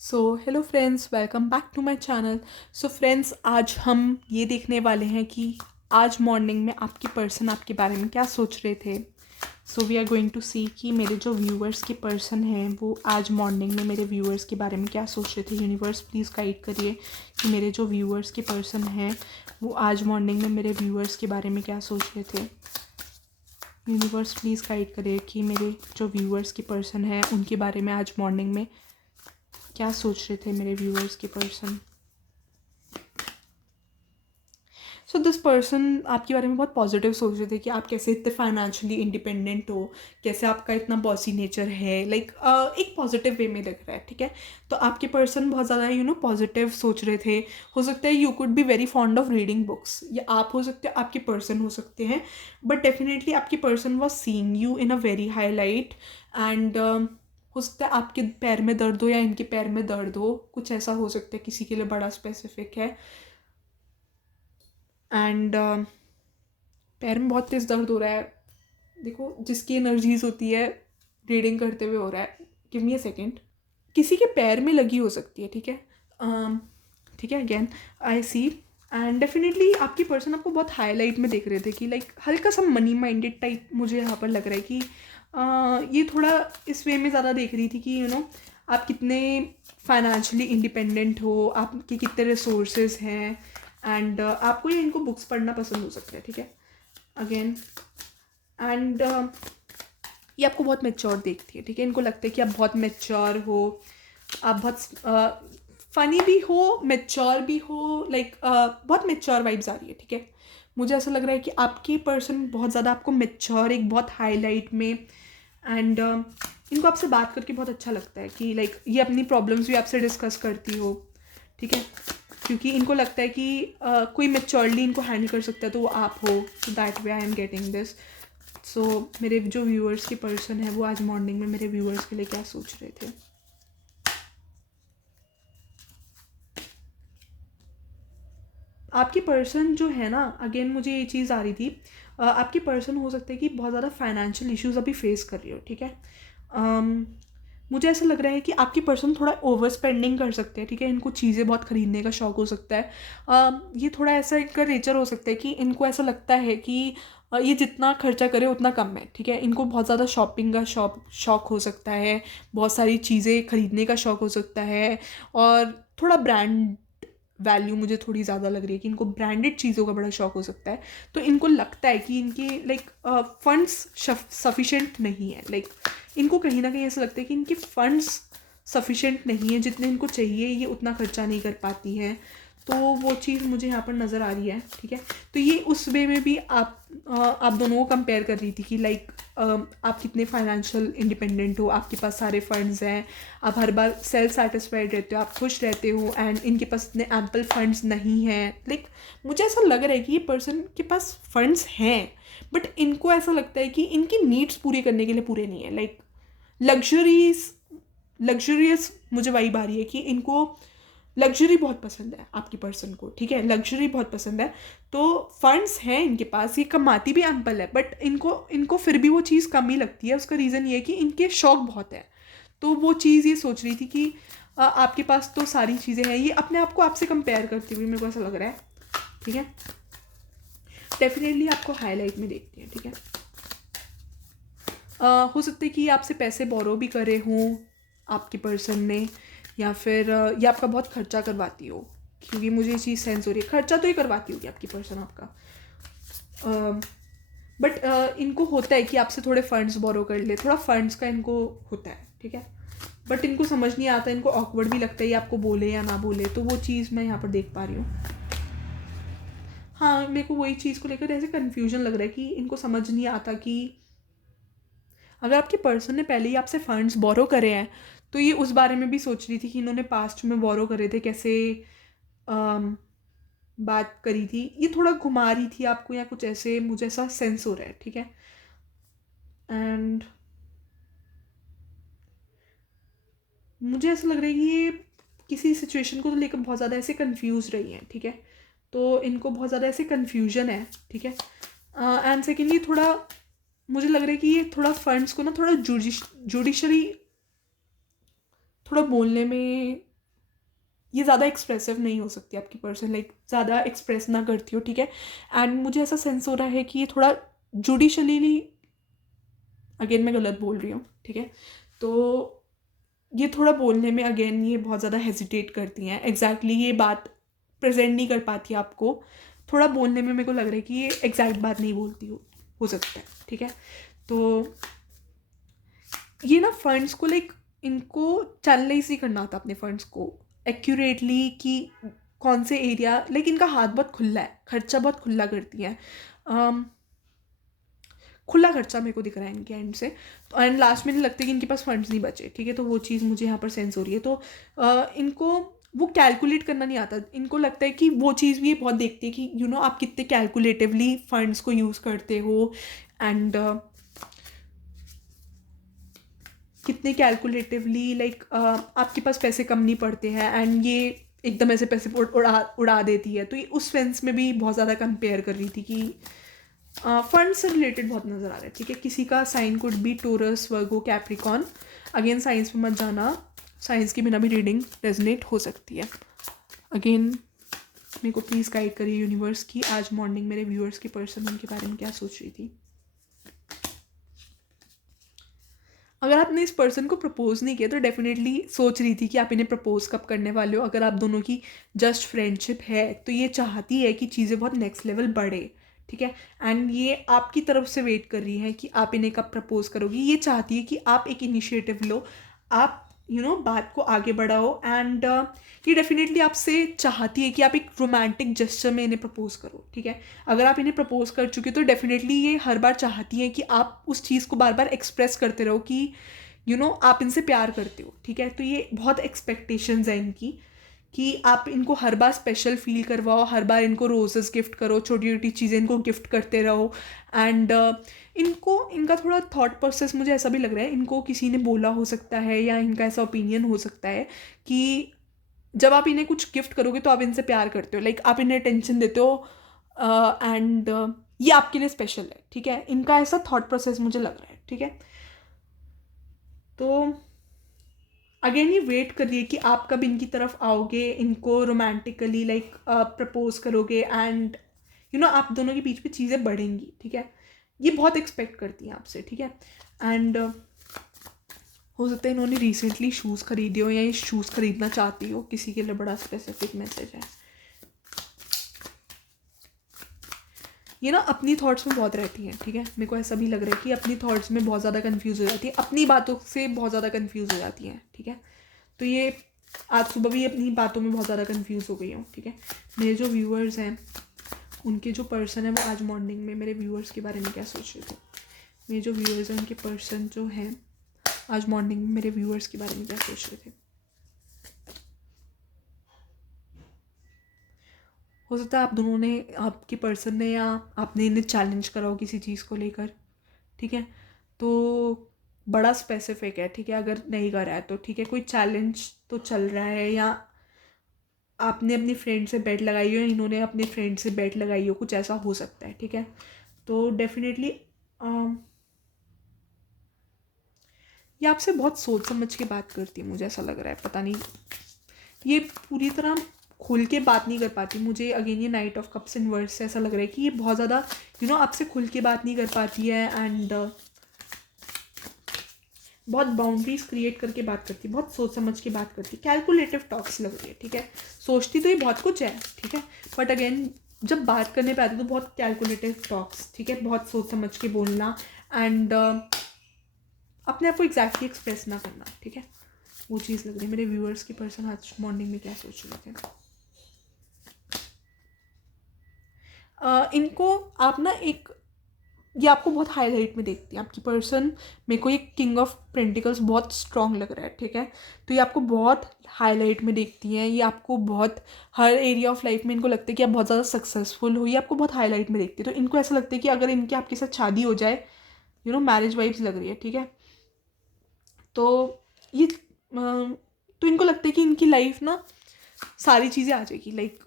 So hello friends, welcome back to my channel. So friends, आज हम ये देखने वाले हैं कि आज मॉर्निंग में आपकी पर्सन आपके बारे में क्या सोच रहे थे। So we are going to see कि मेरे जो व्यूअर्स के पर्सन हैं वो आज मॉर्निंग में मेरे व्यूअर्स के बारे में क्या सोच रहे थे। यूनिवर्स प्लीज़ गाइड करिए कि मेरे जो व्यूअर्स के पर्सन हैं वो आज मॉर्निंग में मेरे व्यूअर्स के बारे में क्या सोच रहे थे। यूनिवर्स प्लीज़ गाइड करिए कि मेरे जो व्यूअर्स के पर्सन हैं उनके बारे में आज मॉर्निंग में क्या सोच रहे थे मेरे व्यूअर्स के पर्सन। सो दिस पर्सन आपके बारे में बहुत पॉजिटिव सोच रहे थे कि आप कैसे इतने फाइनेंशियली इंडिपेंडेंट हो, कैसे आपका इतना बॉसी नेचर है। एक पॉजिटिव वे में लग रहा है, ठीक है। तो आपके पर्सन बहुत ज़्यादा पॉजिटिव सोच रहे थे। हो सकता है you could be very fond of reading books, या आप हो सकते हैं, आपके पर्सन हो सकते हैं। बट डेफिनेटली आपके person was seeing you in a very high light. And हो सकता है आपके पैर में दर्द हो या इनके पैर में दर्द हो, कुछ ऐसा हो सकता है, किसी के लिए बड़ा स्पेसिफिक है। एंड पैर में बहुत तेज़ दर्द हो रहा है। देखो, जिसकी एनर्जीज होती है रीडिंग करते हुए हो रहा है। Give me a second. किसी के पैर में लगी हो सकती है, ठीक है। ठीक है, again I see. And definitely आपकी पर्सन आपको बहुत हाईलाइट में देख रहे थे कि हल्का सा मनी माइंडेड टाइप मुझे यहाँ पर लग रहा है कि ये थोड़ा इस वे में ज़्यादा देख रही थी कि आप कितने फाइनेंशियली इंडिपेंडेंट हो, आपके कितने रिसोर्सेज हैं। एंड आपको ये इनको बुक्स पढ़ना पसंद हो सकता है, ठीक है, अगेन। एंड ये आपको बहुत मेच्योर देखती है, ठीक है। इनको लगता है कि आप बहुत मेच्योर हो, आप बहुत फनी भी हो, मेच्योर भी हो, बहुत मेच्योर वाइब्स आ रही है, ठीक है। मुझे ऐसा लग रहा है कि आपकी पर्सन बहुत ज़्यादा आपको मेच्योर, एक बहुत हाईलाइट में। एंड इनको आपसे बात करके बहुत अच्छा लगता है कि ये अपनी प्रॉब्लम्स भी आपसे डिस्कस करती हो, ठीक है। क्योंकि इनको लगता है कि कोई मेच्योरली इनको हैंडल कर सकता है तो वो आप हो। So that way I am getting this. So मेरे जो व्यूअर्स के पर्सन है वो आज मॉर्निंग में मेरे व्यूअर्स के लिए क्या सोच रहे थे। आपकी पर्सन जो है ना, अगेन मुझे ये चीज़ आ रही थी, आपकी पर्सन हो सकता है कि बहुत ज़्यादा फाइनेंशियल इश्यूज अभी फेस कर रही हो, ठीक है। मुझे ऐसा लग रहा है कि आपकी पर्सन थोड़ा ओवर स्पेंडिंग कर सकते हैं, ठीक है। इनको चीज़ें बहुत ख़रीदने का शौक़ हो सकता है। ये थोड़ा ऐसा इनका नेचर हो सकता है कि इनको ऐसा लगता है कि ये जितना खर्चा करे उतना कम है, ठीक है। इनको बहुत ज़्यादा शॉपिंग का शौक़ हो सकता है, बहुत सारी चीज़ें खरीदने का शौक़ हो सकता है। और थोड़ा ब्रांड वैल्यू मुझे थोड़ी ज़्यादा लग रही है कि इनको ब्रांडेड चीज़ों का बड़ा शौक़ हो सकता है। तो इनको लगता है कि इनके फंड्स सफिशेंट नहीं है। इनको कहीं ना कहीं ऐसा लगता है कि इनके फंड्स सफिशेंट नहीं है, जितने इनको चाहिए ये उतना खर्चा नहीं कर पाती हैं। तो वो चीज़ मुझे यहाँ पर नज़र आ रही है, ठीक है। तो ये उस वे में भी आप दोनों को कंपेयर कर रही थी कि आप कितने फाइनेंशियल इंडिपेंडेंट हो, आपके पास सारे फंड्स हैं, आप हर बार सेल्फ सेटिस्फाइड रहते हो, आप खुश रहते हो। एंड इनके पास इतने एम्पल फंड्स नहीं हैं। मुझे ऐसा लग रहा है कि ये पर्सन के पास फंड्स हैं, बट इनको ऐसा लगता है कि इनकी नीड्स पूरी करने के लिए पूरे नहीं है। लग्जरीज लग्जरियस मुझे वाइब आ रही है कि इनको लग्जरी बहुत पसंद है आपकी पर्सन को, ठीक है। लग्जरी बहुत पसंद है। तो फंड्स हैं इनके पास, ये कमाती भी एम्पल है, बट इनको फिर भी वो चीज़ कम ही लगती है। उसका रीज़न ये है कि इनके शौक बहुत है। तो वो चीज़ ये सोच रही थी कि आपके पास तो सारी चीज़ें हैं। ये अपने आप को आपसे कंपेयर करती हुई मेरे को ऐसा लग रहा है, ठीक है। डेफिनेटली आपको हाईलाइट में देखती है, ठीक है। हो सकता है कि ये आपसे पैसे बोरो भी करे हों आपके पर्सन ने, या फिर ये आपका बहुत खर्चा करवाती हो, क्योंकि मुझे ये चीज़ सेंस हो रही है। खर्चा तो ही करवाती होगी आपकी पर्सन आपका, बट इनको होता है कि आपसे थोड़े फंड्स बोरो कर ले, थोड़ा फंड्स का इनको होता है, ठीक है। बट इनको समझ नहीं आता, इनको ऑकवर्ड भी लगता है ये आपको बोले या ना बोले। तो वो चीज़ मैं यहाँ पर देख पा रही हूँ। हाँ, मेरे को वही चीज़ को लेकर ऐसे कन्फ्यूजन लग रहा है कि इनको समझ नहीं आता कि अगर आपके पर्सन ने पहले ही आपसे फंड्स बोरो करे हैं तो ये उस बारे में भी सोच रही थी कि इन्होंने पास्ट में बोरो करे थे, कैसे बात करी थी। ये थोड़ा घुमा रही थी आपको या कुछ ऐसे, मुझे ऐसा सेंस हो रहा है, ठीक है। एंड मुझे ऐसा लग रहा है कि ये किसी सिचुएशन को तो लेकर बहुत ज़्यादा ऐसे कंफ्यूज रही हैं, ठीक है। तो इनको बहुत ज़्यादा ऐसे कन्फ्यूजन है, ठीक है। एंड सेकेंडली थोड़ा मुझे लग रहा है कि ये थोड़ा फंड्स को ना थोड़ा जुडिशरी थोड़ा बोलने में ये ज़्यादा एक्सप्रेसिव नहीं हो सकती आपकी पर्सन, लाइक ज़्यादा एक्सप्रेस ना करती हो, ठीक है। एंड मुझे ऐसा सेंस हो रहा है कि ये थोड़ा जुडिशली, अगेन मैं गलत बोल रही हूँ, ठीक है। तो ये थोड़ा बोलने में अगेन ये बहुत ज़्यादा हेजिटेट करती हैं, एग्जैक्टली ये बात प्रेजेंट नहीं कर पाती आपको, थोड़ा बोलने में मेरे को लग रहा है कि ये एग्जैक्ट बात नहीं बोलती हो सकता है, ठीक है। तो ये ना फंड्स को लाइक इनको चैनलाइज नहीं करना आता अपने फंड्स को एक्यूरेटली, कि कौन से एरिया, लाइक इनका हाथ बहुत खुला है, खर्चा बहुत खुला करती हैं, खुला खर्चा मेरे को दिख रहा है इनके एंड से। तो एंड लास्ट में नहीं लगता कि इनके पास फंड्स नहीं बचे, ठीक है। तो वो चीज़ मुझे यहाँ पर सेंस हो रही है। तो इनको वो कैलकुलेट करना नहीं आता, इनको लगता है कि वो चीज़ भी ये बहुत देखती है कि आप कितने कैलकुलेटिवली फंड्स को यूज़ करते हो, एंड कितने कैलकुलेटिवली लाइक आपके पास पैसे कम नहीं पड़ते हैं, एंड ये एकदम ऐसे पैसे उड़ा देती है। तो ये उस सेंस में भी बहुत ज़्यादा कंपेयर कर रही थी कि फंड से रिलेटेड बहुत नज़र आ रहा है, ठीक है। किसी का sign could be Taurus, Virgo, Capricorn. Again science में मत जाना, साइंस के बिना भी रीडिंग रेजनेट हो सकती है। अगेन मेरे को प्लीज़ गाइड करिए यूनिवर्स की, आज मॉर्निंग मेरे व्यूअर्स की पर्सन उनके बारे में क्या सोच रही थी। अगर आपने इस पर्सन को प्रपोज नहीं किया तो डेफिनेटली सोच रही थी कि आप इन्हें प्रपोज कब करने वाले हो। अगर आप दोनों की जस्ट फ्रेंडशिप है तो ये चाहती है कि चीज़ें बहुत नेक्स्ट लेवल बढ़े, ठीक है। एंड ये आपकी तरफ से वेट कर रही है कि आप इन्हें कब प्रपोज करोगी। ये चाहती है कि आप एक इनिशिएटिव लो, आप बात को आगे बढ़ाओ, एंड ये डेफिनेटली आपसे चाहती है कि आप एक रोमांटिक जेस्चर में इन्हें प्रपोज करो, ठीक है। अगर आप इन्हें प्रपोज कर चुके तो डेफिनेटली ये हर बार चाहती हैं कि आप उस चीज़ को बार बार एक्सप्रेस करते रहो कि आप इनसे प्यार करते हो, ठीक है। तो ये बहुत एक्सपेक्टेशंस है इनकी कि आप इनको हर बार स्पेशल फील करवाओ, हर बार इनको रोजेस गिफ्ट करो, छोटी छोटी चीज़ें इनको गिफ्ट करते रहो। एंड इनका थोड़ा थॉट प्रोसेस मुझे ऐसा भी लग रहा है, इनको किसी ने बोला हो सकता है या इनका ऐसा ओपिनियन हो सकता है कि जब आप इन्हें कुछ गिफ्ट करोगे तो आप इनसे प्यार करते हो, लाइक आप इन्हें टेंशन देते हो, एंड ये आपके लिए स्पेशल है, ठीक है। इनका ऐसा थॉट प्रोसेस मुझे लग रहा है, ठीक है। तो अगेन ये वेट कर रही है कि आप कब इनकी तरफ आओगे, इनको रोमांटिकली लाइक प्रपोज करोगे, एंड आप दोनों के बीच में चीज़ें बढ़ेंगी, ठीक है। ये बहुत एक्सपेक्ट करती हैं आपसे, ठीक है। एंड हो सकता है इन्होंने रिसेंटली शूज़ खरीदे हो या ये शूज़ खरीदना चाहती हो, किसी के लिए बड़ा स्पेसिफिक मैसेज है। ये ना अपनी थॉट्स में बहुत रहती हैं, ठीक है। मेरे को ऐसा भी लग रहा है कि अपनी थॉट्स में बहुत ज़्यादा कंफ्यूज हो जाती है, अपनी बातों से बहुत ज़्यादा कंफ्यूज हो जाती हैं, ठीक है। तो ये आज सुबह भी अपनी बातों में बहुत ज़्यादा कंफ्यूज हो गई हूँ, ठीक है। मेरे जो व्यूअर्स हैं उनके जो पर्सन है वो आज मॉर्निंग में मेरे व्यूअर्स के बारे में क्या सोच रहे थे। मेरे जो व्यूअर्स हैं उनके पर्सन जो हैं आज मॉर्निंग में मेरे व्यूअर्स के बारे में क्या सोच रहे थे। हो सकता है आप दोनों ने, आपके पर्सन ने या आपने इन्हें चैलेंज करा हो किसी चीज़ को लेकर, ठीक है। तो बड़ा स्पेसिफिक है, ठीक है। अगर नहीं करा है तो ठीक है, कोई चैलेंज तो चल रहा है, या आपने अपनी फ्रेंड से बेट लगाई हो या इन्होंने अपने फ्रेंड से बेट लगाई हो, कुछ ऐसा हो सकता है, ठीक है। तो डेफिनेटली ये आपसे बहुत सोच समझ के बात करती है, मुझे ऐसा लग रहा है। पता नहीं, ये पूरी तरह खुल के बात नहीं कर पाती। मुझे अगेन ये night of cups in words से ऐसा लग रहा है कि ये बहुत ज़्यादा आपसे खुल के बात नहीं कर पाती है, एंड बहुत बाउंड्रीज क्रिएट करके बात करती है, बहुत सोच समझ के बात करती है। कैलकुलेटिव टॉक्स लग रही है, ठीक है। सोचती तो ये बहुत कुछ है, ठीक है, बट अगेन जब बात करने पे आती है तो बहुत कैलकुलेटिव टॉक्स, ठीक है। बहुत सोच समझ के बोलना, एंड अपने आप को एग्जैक्टली एक्सप्रेस ना करना, ठीक है। वो चीज़ लग रही है। मेरे व्यूअर्स की पर्सन आज मॉर्निंग में क्या सोच रहे थे। इनको आप ना एक, ये आपको बहुत हाईलाइट में देखती है आपकी पर्सन। मेरे को ये किंग ऑफ पेंटिकल्स बहुत स्ट्रॉन्ग लग रहा है, ठीक है। तो ये आपको बहुत हाईलाइट में देखती हैं, ये आपको बहुत हर एरिया ऑफ लाइफ में इनको लगता है कि आप बहुत ज़्यादा सक्सेसफुल हो, ये आपको बहुत हाईलाइट में देखती है। तो इनको ऐसा लगता है कि अगर इनके आपके साथ शादी हो जाए, मैरिज वाइब्स लग रही है, ठीक है। तो ये तो इनको लगता है कि इनकी लाइफ ना सारी चीज़ें आ जाएगी, लाइक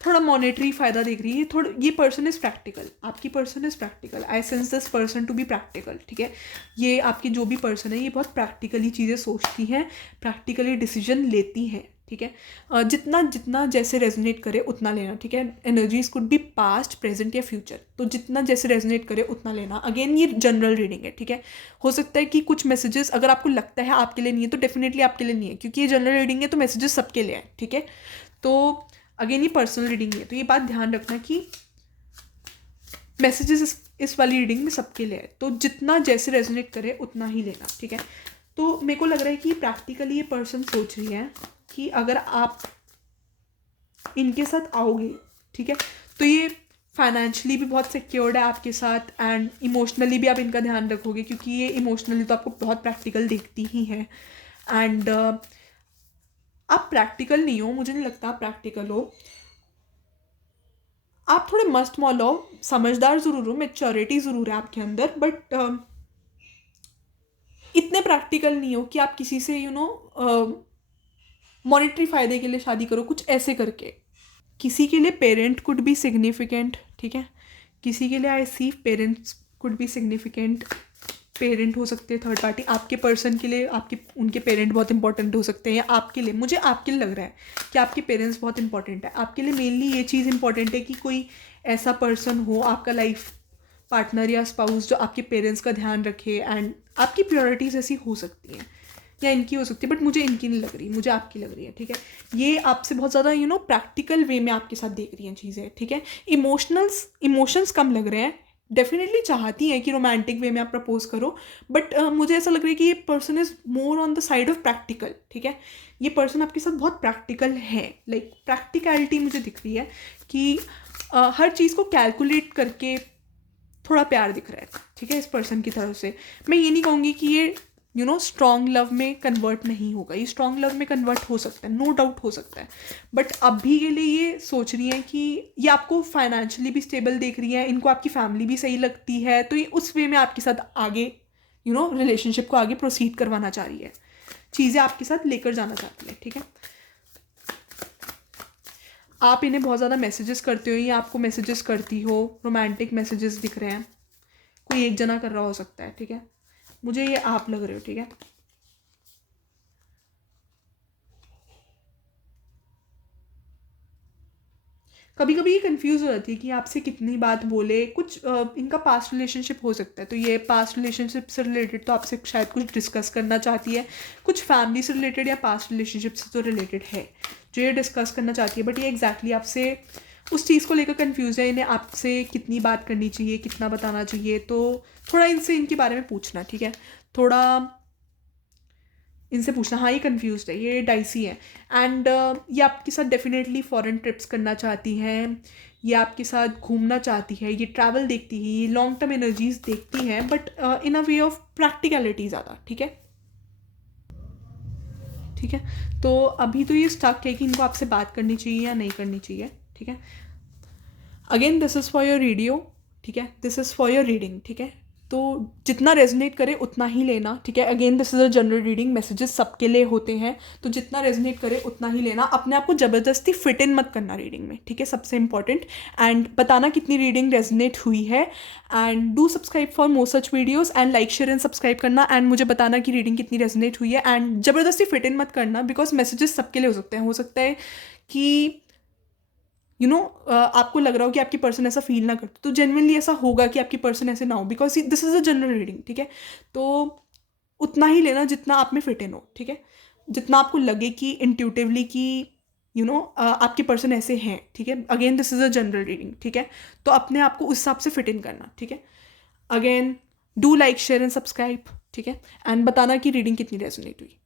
थोड़ा मॉनेटरी फ़ायदा देख रही है थोड़ा। ये पर्सन इज़ प्रैक्टिकल, आपकी person is practical. I sense this person to be practical, ठीक है। ये आपकी जो भी पर्सन है ये बहुत प्रैक्टिकली चीज़ें सोचती हैं, प्रैक्टिकली डिसीजन लेती हैं, ठीक है। जितना जितना जैसे रेजोनेट करे उतना लेना, ठीक है। Energies could be past, present या फ्यूचर, तो जितना जैसे रेजोनेट करे उतना लेना। अगेन ये जनरल रीडिंग है, ठीक है। हो सकता है कि कुछ मैसेजेस अगर आपको लगता है आपके लिए नहीं है तो डेफिनेटली आपके लिए नहीं है, क्योंकि ये जनरल रीडिंग है तो मैसेजेस सबके लिए है, ठीक है। तो अगेन ये पर्सनल रीडिंग है, तो ये बात ध्यान रखना कि मैसेजेस इस वाली रीडिंग में सबके लिए है, तो जितना जैसे रेजोनेट करे उतना ही लेना, ठीक है। तो मेरे को लग रहा है कि प्रैक्टिकली ये पर्सन सोच रही है कि अगर आप इनके साथ आओगे, ठीक है, तो ये फाइनेंशियली भी बहुत सिक्योर्ड है आपके साथ, एंड इमोशनली भी आप इनका ध्यान रखोगे, क्योंकि ये इमोशनली तो आपको बहुत प्रैक्टिकल दिखती ही है। एंड आप प्रैक्टिकल नहीं हो, मुझे नहीं लगता आप प्रैक्टिकल हो। आप थोड़े मस्त मौल हो, समझदार ज़रूर हो, मैच्योरिटी ज़रूर है आपके अंदर, बट इतने प्रैक्टिकल नहीं हो कि आप किसी से मॉनेटरी फ़ायदे के लिए शादी करो, कुछ ऐसे करके। किसी के लिए पेरेंट कुड बी सिग्निफिकेंट, ठीक है। किसी के लिए I see parents could be significant, parent हो सकते हैं थर्ड पार्टी। आपके पर्सन के लिए आपके उनके पेरेंट बहुत इंपॉर्टेंट हो सकते हैं, या आपके लिए, मुझे आपके लिए लग रहा है कि आपके पेरेंट्स बहुत इंपॉर्टेंट है आपके लिए। मेनली ये चीज़ इंपॉर्टेंट है कि कोई ऐसा पर्सन हो आपका लाइफ पार्टनर या स्पाउस जो आपके पेरेंट्स का ध्यान रखे, एंड आपकी प्रायोरिटीज़ ऐसी हो सकती हैं या इनकी हो सकती है, बट मुझे इनकी नहीं लग रही, मुझे आपकी लग रही है, ठीक है। ये आपसे बहुत ज़्यादा प्रैक्टिकल वे में आपके साथ देख रही हैं चीज़ें, ठीक है। इमोशंस कम लग रहे हैं, डेफिनेटली चाहती हैं कि रोमांटिक वे में आप प्रपोज करो, बट मुझे ऐसा लग रहा है कि ये person is more on the side of practical, ठीक है। ये पर्सन आपके साथ बहुत प्रैक्टिकल है, लाइक प्रैक्टिकलिटी मुझे दिख रही है कि हर चीज़ को कैलकुलेट करके थोड़ा प्यार दिख रहा है, ठीक है, इस पर्सन की तरफ से। मैं ये नहीं कहूँगी कि ये स्ट्रॉन्ग लव में कन्वर्ट नहीं होगा, ये स्ट्रॉन्ग लव में कन्वर्ट हो सकता है, नो डाउट हो सकता है, बट अभी के लिए ये सोच रही हैं कि ये आपको फाइनेंशियली भी स्टेबल देख रही है, इनको आपकी फैमिली भी सही लगती है, तो ये उस वे में आपके साथ आगे रिलेशनशिप को आगे प्रोसीड करवाना चाह रही है, चीज़ें आपके साथ लेकर जाना चाहती है, ठीक है। आप इन्हें बहुत ज़्यादा मैसेजेस करते हो या आपको मैसेजेस करती हो, रोमांटिक मैसेजेस दिख रहे हैं, कोई एक जना कर रहा हो सकता है, ठीक है। मुझे ये आप लग रहे हो, ठीक है। कभी कभी ये कंफ्यूज हो जाती है कि आपसे कितनी बात बोले, कुछ इनका पास्ट रिलेशनशिप हो सकता है, तो ये पास्ट रिलेशनशिप से रिलेटेड तो आपसे शायद कुछ डिस्कस करना चाहती है, कुछ फैमिली से रिलेटेड या पास्ट रिलेशनशिप से तो रिलेटेड है जो ये डिस्कस करना चाहती है, बट ये एग्जैक्टली आपसे उस चीज़ को लेकर कंफ्यूज है, इन्हें आपसे कितनी बात करनी चाहिए, कितना बताना चाहिए, तो थोड़ा इनसे इनके बारे में पूछना, ठीक है, थोड़ा इनसे पूछना। हाँ, ये कंफ्यूज है, ये डाइसी है, एंड ये आपके साथ डेफिनेटली फॉरेन ट्रिप्स करना चाहती हैं, ये आपके साथ घूमना चाहती है, ये ट्रैवल देखती है, ये लॉन्ग टर्म एनर्जीज देखती हैं, but in a way of practicality ज़्यादा, ठीक है, ठीक है। तो अभी तो ये स्टक है कि इनको आपसे बात करनी चाहिए या नहीं करनी चाहिए, ठीक है। Again this is for your radio, ठीक है, this is for your reading, ठीक है। तो जितना रेजोनेट करे उतना ही लेना, ठीक है। Again this is a general reading, messages सबके लिए होते हैं, तो जितना रेजोनेट करे उतना ही लेना, अपने आप को ज़बरदस्ती फिट इन मत करना रीडिंग में, ठीक है, सबसे इंपॉर्टेंट। एंड बताना कितनी रीडिंग रेजोनेट हुई है, and do subscribe for more such videos, and like share and subscribe करना, एंड मुझे बताना कि रीडिंग कितनी रेजोनेट हुई है, एंड ज़बरदस्ती फिट इन मत करना, बिकॉज मैसेजेस सबके लिए हो सकते हैं, हो सकता है कि आपको लग रहा हो कि आपकी पर्सन ऐसा फील ना करते, तो जेन्युइनली ऐसा होगा कि आपकी पर्सन ऐसे ना हो, because this is a general reading, ठीक है। तो उतना ही लेना जितना आप में फिट इन हो, ठीक है, जितना आपको लगे कि इंट्यूटिवली कि आपके पर्सन ऐसे हैं, ठीक है। Again this is a general reading, ठीक है, तो अपने आप को उस हिसाब से फिट इन करना, ठीक है। Again do like share and subscribe, ठीक है, एंड बताना कि रीडिंग कितनी रेजोनेट हुई।